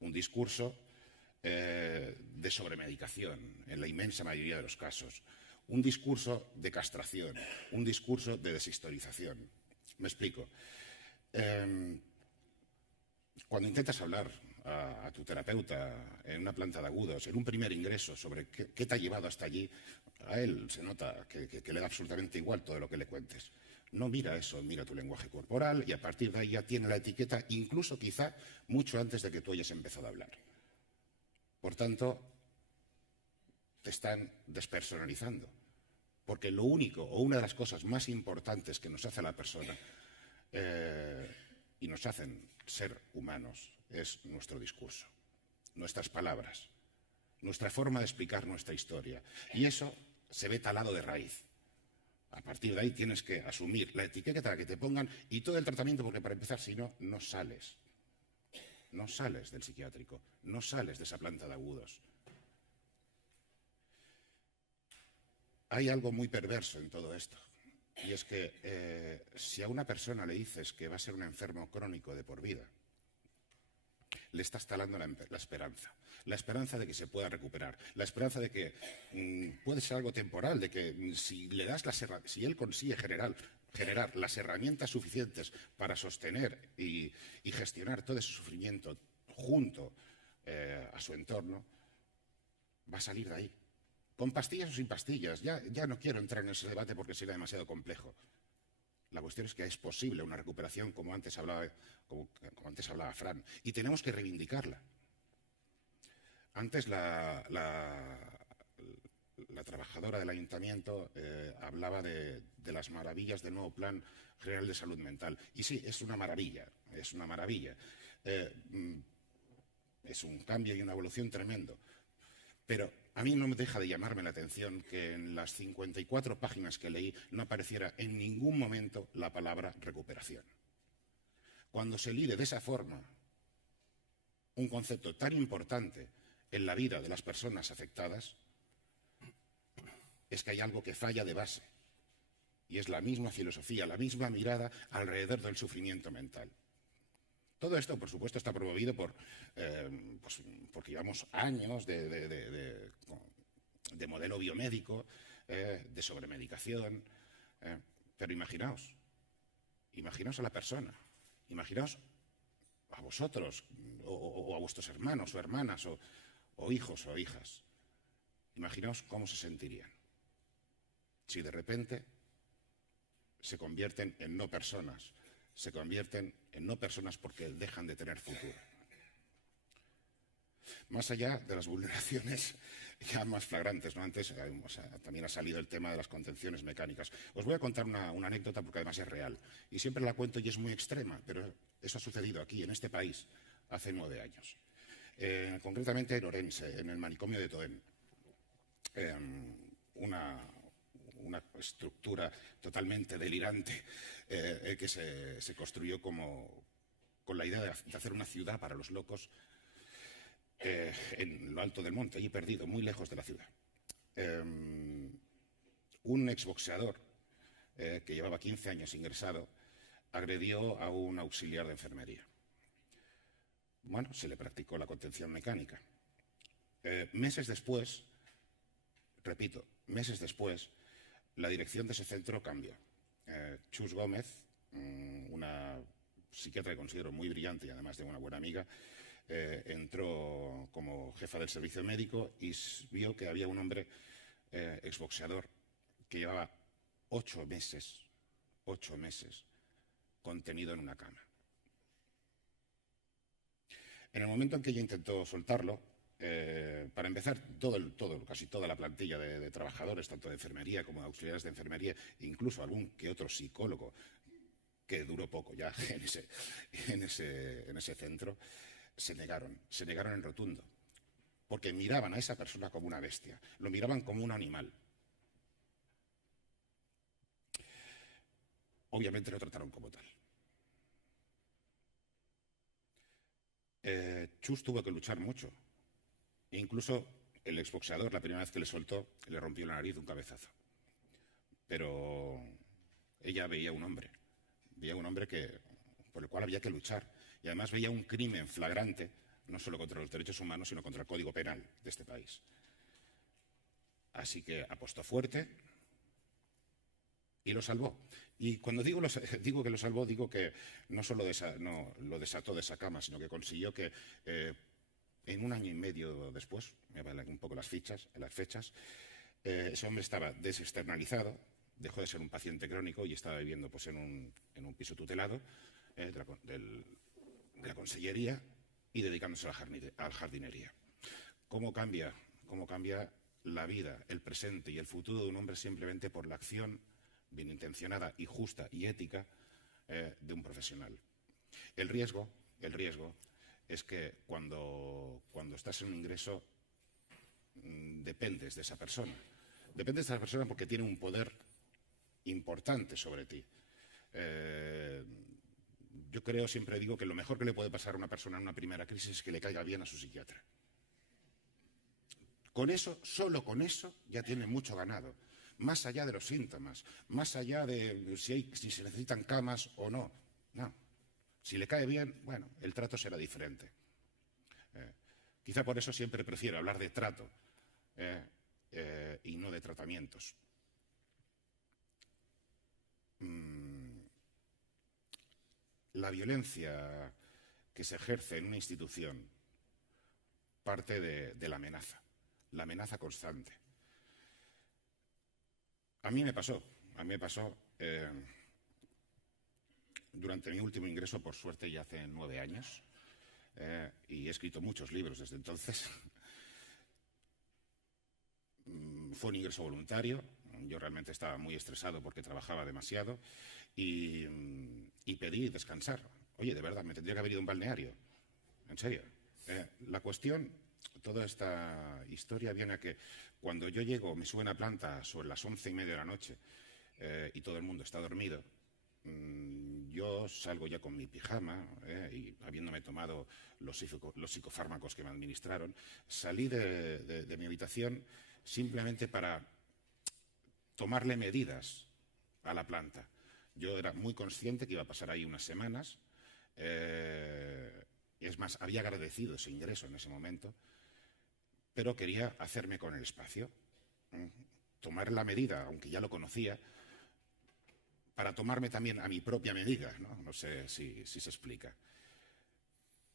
un discurso de sobremedicación en la inmensa mayoría de los casos, un discurso de castración, un discurso de deshistorización. Me explico. Cuando intentas hablar a tu terapeuta en una planta de agudos, en un primer ingreso sobre qué te ha llevado hasta allí, a él se nota que le da absolutamente igual todo lo que le cuentes. No mira eso, mira tu lenguaje corporal y a partir de ahí ya tiene la etiqueta, incluso quizá mucho antes de que tú hayas empezado a hablar. Por tanto, te están despersonalizando. Porque lo único o una de las cosas más importantes que nos hace a la persona y nos hacen ser humanos es nuestro discurso, nuestras palabras, nuestra forma de explicar nuestra historia. Y eso se ve talado de raíz. A partir de ahí tienes que asumir la etiqueta que te pongan y todo el tratamiento, porque para empezar, si no, no sales. No sales del psiquiátrico, no sales de esa planta de agudos. Hay algo muy perverso en todo esto. Y es que si a una persona le dices que va a ser un enfermo crónico de por vida, le estás talando la esperanza de que se pueda recuperar, la esperanza de que puede ser algo temporal, de que si él consigue generar las herramientas suficientes para sostener y gestionar todo ese sufrimiento junto a su entorno, va a salir de ahí. Con pastillas o sin pastillas, ya no quiero entrar en ese debate porque sería demasiado complejo. La cuestión es que es posible una recuperación, como antes hablaba Fran, y tenemos que reivindicarla. Antes la trabajadora del ayuntamiento hablaba de las maravillas del nuevo Plan General de Salud Mental. Y sí, es una maravilla, es una maravilla. Es un cambio y una evolución tremendo. Pero a mí no me deja de llamarme la atención que en las 54 páginas que leí no apareciera en ningún momento la palabra recuperación. Cuando se lide de esa forma un concepto tan importante en la vida de las personas afectadas, es que hay algo que falla de base. Y es la misma filosofía, la misma mirada alrededor del sufrimiento mental. Todo esto, por supuesto, está promovido porque llevamos años de modelo biomédico, de sobremedicación. Pero imaginaos a la persona Imaginaos a vosotros, o a vuestros hermanos o hermanas, o hijos o hijas. Imaginaos cómo se sentirían si de repente se convierten en no personas, se convierten en no personas porque dejan de tener futuro. Más allá de las vulneraciones ya más flagrantes, ¿no? Antes también ha salido el tema de las contenciones mecánicas. Os voy a contar una anécdota porque además es real. Y siempre la cuento y es muy extrema, pero eso ha sucedido aquí, en este país, hace 9 años. Concretamente en Orense, en el manicomio de Toén. Una estructura totalmente delirante que se construyó con la idea de hacer una ciudad para los locos en lo alto del monte, allí perdido, muy lejos de la ciudad. Un exboxeador que llevaba 15 años ingresado agredió a un auxiliar de enfermería. Bueno, se le practicó la contención mecánica. Meses después, repito, meses después, la dirección de ese centro cambió. Chus Gómez, una psiquiatra que considero muy brillante y además de una buena amiga, entró como jefa del servicio médico y vio que había un hombre exboxeador que llevaba 8 meses contenido en una cama. En el momento en que ella intentó soltarlo, para empezar, casi toda la plantilla de trabajadores, tanto de enfermería como de auxiliares de enfermería, incluso algún que otro psicólogo, que duró poco ya en ese centro, se negaron en rotundo, porque miraban a esa persona como una bestia, lo miraban como un animal. Obviamente lo trataron como tal. Chus tuvo que luchar mucho. Incluso el exboxeador, la primera vez que le soltó, le rompió la nariz de un cabezazo. Pero ella veía un hombre por el cual había que luchar. Y además veía un crimen flagrante, no solo contra los derechos humanos, sino contra el Código Penal de este país. Así que apostó fuerte y lo salvó. Y cuando digo que lo salvó, digo que no solo lo desató de esa cama, sino que consiguió que en 1 año y medio después, me valen un poco las fechas, ese hombre estaba desexternalizado, dejó de ser un paciente crónico y estaba viviendo pues, en un piso tutelado de la consellería y dedicándose a la jardinería. ¿Cómo cambia la vida, el presente y el futuro de un hombre simplemente por la acción bien intencionada y justa y ética de un profesional? El riesgo es que cuando estás en un ingreso dependes de esa persona. Dependes de esa persona porque tiene un poder importante sobre ti. Yo siempre digo que lo mejor que le puede pasar a una persona en una primera crisis es que le caiga bien a su psiquiatra. Con eso, solo con eso, ya tiene mucho ganado. Más allá de los síntomas, más allá de si se necesitan camas o no. No. Si le cae bien, bueno, el trato será diferente. Quizá por eso siempre prefiero hablar de trato y no de tratamientos. La violencia que se ejerce en una institución parte de la amenaza constante. A mí me pasó durante mi último ingreso, por suerte ya hace 9 años, y he escrito muchos libros desde entonces. Fue un ingreso voluntario, yo realmente estaba muy estresado porque trabajaba demasiado y pedí descansar. Oye, de verdad, me tendría que haber ido a un balneario, en serio. La cuestión, toda esta historia viene a que cuando yo llego, me suben a planta sobre las 11:30 de la noche y todo el mundo está dormido, yo salgo ya con mi pijama y habiéndome tomado los psicofármacos que me administraron, salí de mi habitación simplemente para tomarle medidas a la planta. Yo era muy consciente que iba a pasar ahí unas semanas. Es más, había agradecido ese ingreso en ese momento, pero quería hacerme con el espacio, tomar la medida, aunque ya lo conocía, para tomarme también a mi propia medida, ¿no? No sé si se explica.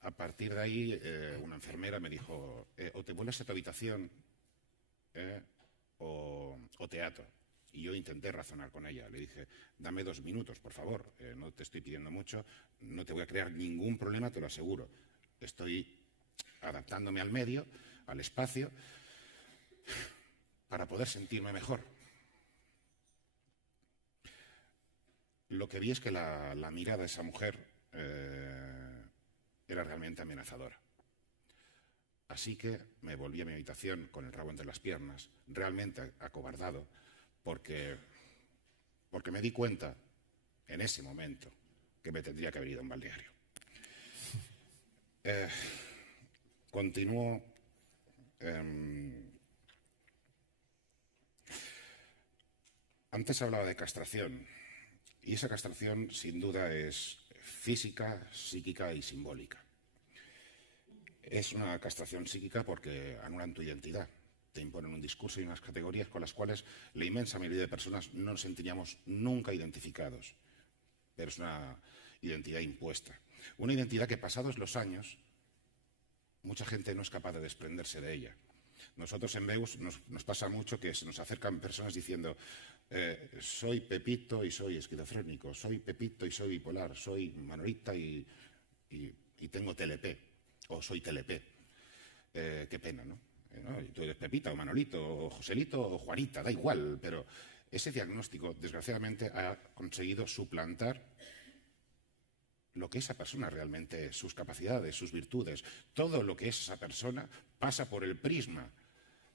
A partir de ahí, una enfermera me dijo, o te vuelves a tu habitación o te ato. Y yo intenté razonar con ella. Le dije, dame 2 minutos, por favor, no te estoy pidiendo mucho, no te voy a crear ningún problema, te lo aseguro. Estoy adaptándome al medio, al espacio, para poder sentirme mejor. Lo que vi es que la mirada de esa mujer era realmente amenazadora. Así que me volví a mi habitación con el rabo entre las piernas, realmente acobardado, porque me di cuenta en ese momento que me tendría que haber ido a un balneario. Continúo. Antes hablaba de castración, y esa castración sin duda es física, psíquica y simbólica. Es una castración psíquica porque anulan tu identidad, te imponen un discurso y unas categorías con las cuales la inmensa mayoría de personas no nos sentiríamos nunca identificados, pero es una identidad impuesta. Una identidad que, pasados los años, mucha gente no es capaz de desprenderse de ella. Nosotros en Veus nos pasa mucho que se nos acercan personas diciendo soy Pepito y soy esquizofrénico, soy Pepito y soy bipolar, soy Manolita y tengo TLP, o soy TLP. Qué pena, ¿no? Tú eres Pepita o Manolito o Joselito o Juanita, da igual, pero ese diagnóstico, desgraciadamente, ha conseguido suplantar lo que esa persona realmente es, sus capacidades, sus virtudes. Todo lo que es esa persona pasa por el prisma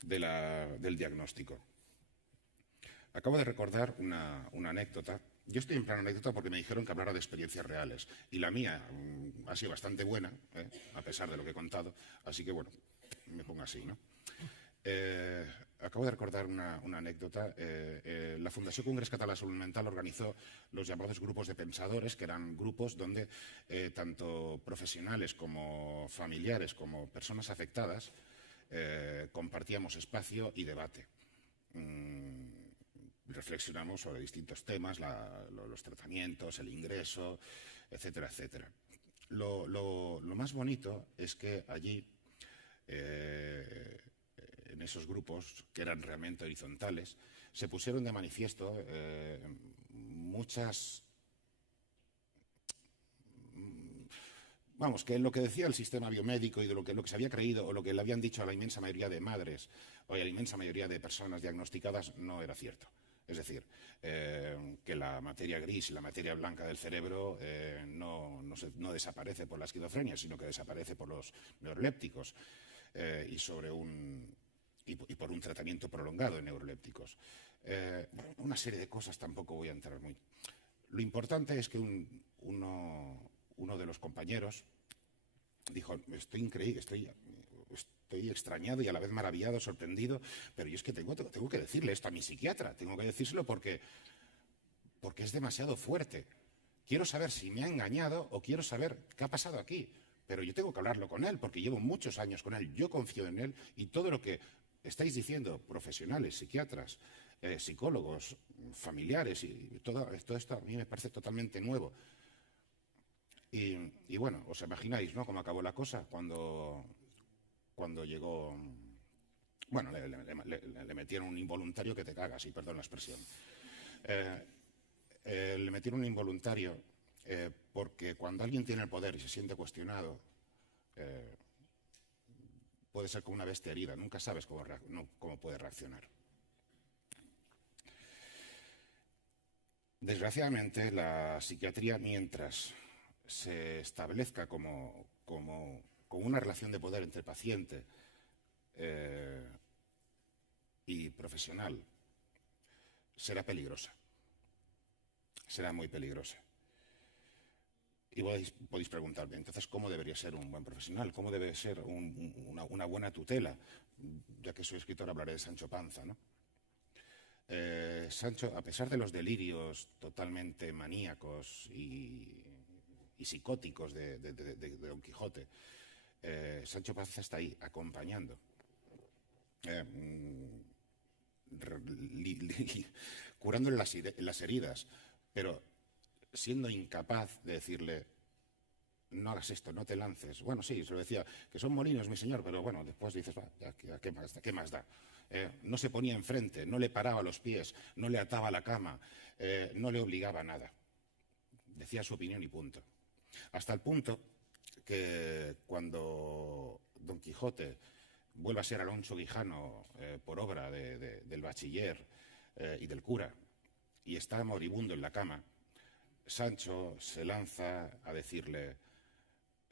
del diagnóstico. Acabo de recordar una anécdota. Yo estoy en plan anécdota porque me dijeron que hablara de experiencias reales. Y la mía ha sido bastante buena, a pesar de lo que he contado. Así que, bueno, me pongo así, ¿no? Acabo de recordar una anécdota. La Fundació Congrés Català de Salut Mental organizó los llamados grupos de pensadores, que eran grupos donde tanto profesionales como familiares, como personas afectadas, compartíamos espacio y debate. Reflexionamos sobre distintos temas, los tratamientos, el ingreso, etcétera, etcétera. Lo más bonito es que allí, en esos grupos, que eran realmente horizontales, se pusieron de manifiesto muchas... Vamos, que lo que decía el sistema biomédico y de lo que se había creído o lo que le habían dicho a la inmensa mayoría de madres o a la inmensa mayoría de personas diagnosticadas no era cierto. Es decir, que la materia gris y la materia blanca del cerebro no desaparece por la esquizofrenia, sino que desaparece por los neurolépticos y por un tratamiento prolongado de neurolépticos. Una serie de cosas, tampoco voy a entrar muy... Lo importante es que uno de los compañeros dijo, estoy increíble, estoy extrañado y a la vez maravillado, sorprendido, pero yo es que tengo que decirle esto a mi psiquiatra, tengo que decírselo porque es demasiado fuerte. Quiero saber si me ha engañado o quiero saber qué ha pasado aquí, pero yo tengo que hablarlo con él porque llevo muchos años con él, yo confío en él y todo lo que estáis diciendo, profesionales, psiquiatras, psicólogos, familiares, y todo esto a mí me parece totalmente nuevo. Y bueno, os imagináis, ¿no?, cómo acabó la cosa cuando llegó... Bueno, le metieron un involuntario que te cagas, y perdón la expresión. Le metieron un involuntario porque cuando alguien tiene el poder y se siente cuestionado, puede ser como una bestia herida, nunca sabes cómo puede reaccionar. Desgraciadamente, la psiquiatría, mientras se establezca como una relación de poder entre paciente y profesional, será peligrosa. Será muy peligrosa. Y podéis preguntarme, entonces, ¿cómo debería ser un buen profesional? ¿Cómo debe ser una buena tutela? Ya que soy escritor, hablaré de Sancho Panza, ¿no? Sancho, a pesar de los delirios totalmente maníacos y psicóticos de Don Quijote, Sancho Panza está ahí, acompañando, curándole las heridas, pero siendo incapaz de decirle, no hagas esto, no te lances. Bueno, sí, se lo decía, que son molinos, mi señor, pero bueno, después dices, va, ya, ¿qué más da? No se ponía enfrente, no le paraba los pies, no le ataba la cama, no le obligaba a nada. Decía su opinión y punto. Hasta el punto que cuando Don Quijote vuelve a ser Alonso Quijano por obra del bachiller y del cura, y está moribundo en la cama, Sancho se lanza a decirle,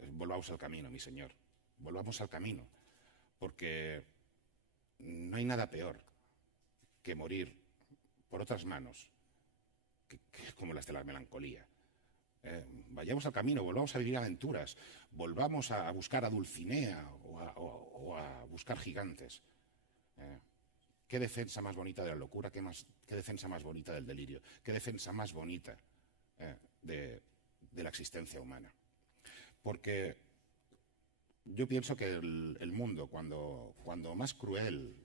volvamos al camino, mi señor, volvamos al camino, porque no hay nada peor que morir por otras manos como las de la melancolía. Vayamos al camino, volvamos a vivir aventuras, volvamos a buscar a Dulcinea o a buscar gigantes. ¿Qué defensa más bonita de la locura? ¿Qué defensa más bonita del delirio? ¿Qué defensa más bonita de la existencia humana? Porque yo pienso que el mundo, cuando más cruel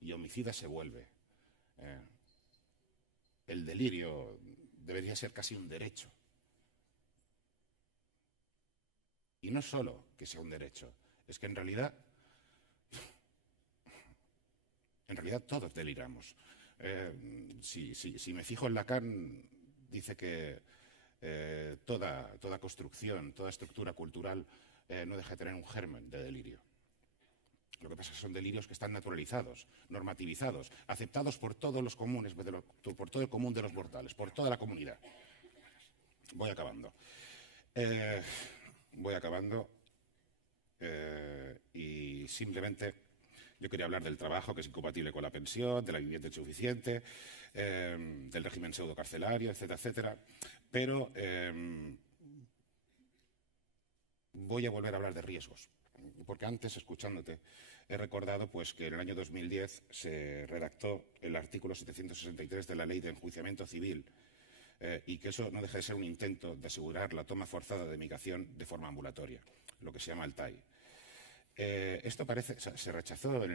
y homicida se vuelve, el delirio debería ser casi un derecho. Y no solo que sea un derecho, es que en realidad todos deliramos. Si me fijo en Lacan, dice que toda construcción, toda estructura cultural no deja de tener un germen de delirio. Lo que pasa es que son delirios que están naturalizados, normativizados, aceptados por todos los comunes, por todo el común de los mortales, por toda la comunidad. Voy acabando. Y simplemente yo quería hablar del trabajo, que es incompatible con la pensión, de la vivienda insuficiente, del régimen pseudocarcelario, etcétera, etcétera. Pero voy a volver a hablar de riesgos, porque antes, escuchándote, he recordado pues, que en el año 2010 se redactó el artículo 763 de la Ley de Enjuiciamiento Civil, y que eso no deja de ser un intento de asegurar la toma forzada de medicación de forma ambulatoria, lo que se llama el TAI. Esto se rechazó en